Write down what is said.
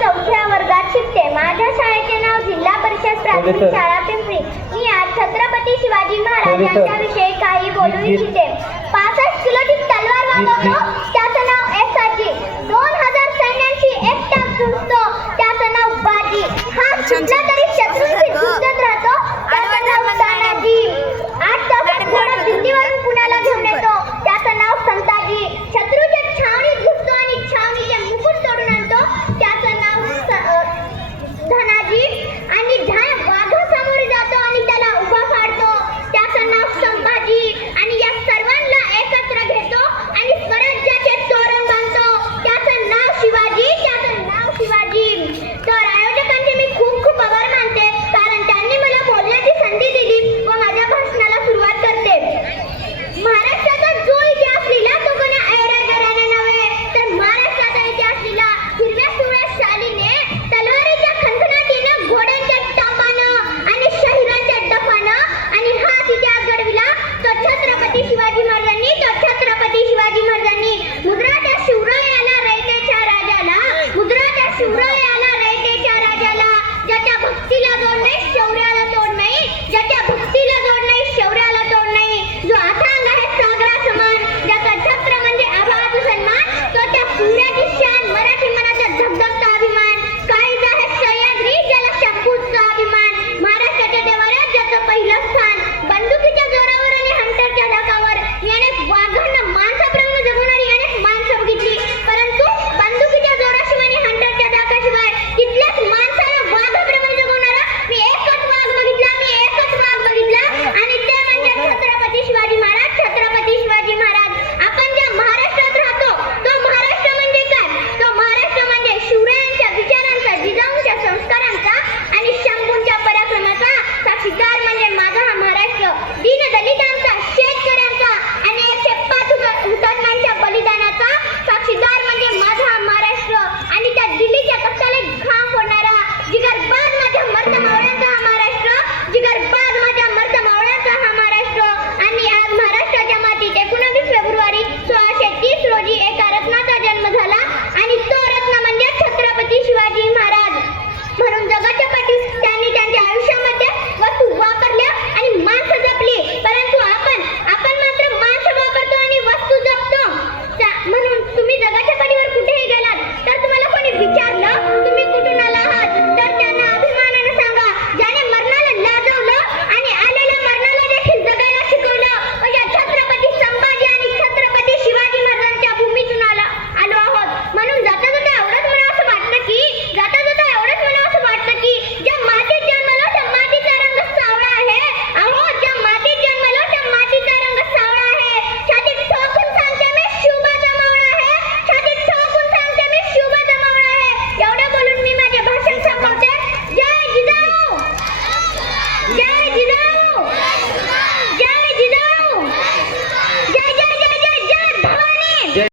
चौथ्या वर्गात शिकते. माझ्या शाळेचे नाव जिल्हा परिषद प्राथमिक शाळा पिंपरी. मी आज छत्रपती शिवाजी महाराज यांच्याविषयी काही बोलू इच्छिते. 65 किलोची तलवार वाजवतो त्याचं नाव एसाजी. 2000 सैन्यांशी एकटा झुंजतो त्याचं नाव बाजी. हा कुठला तरी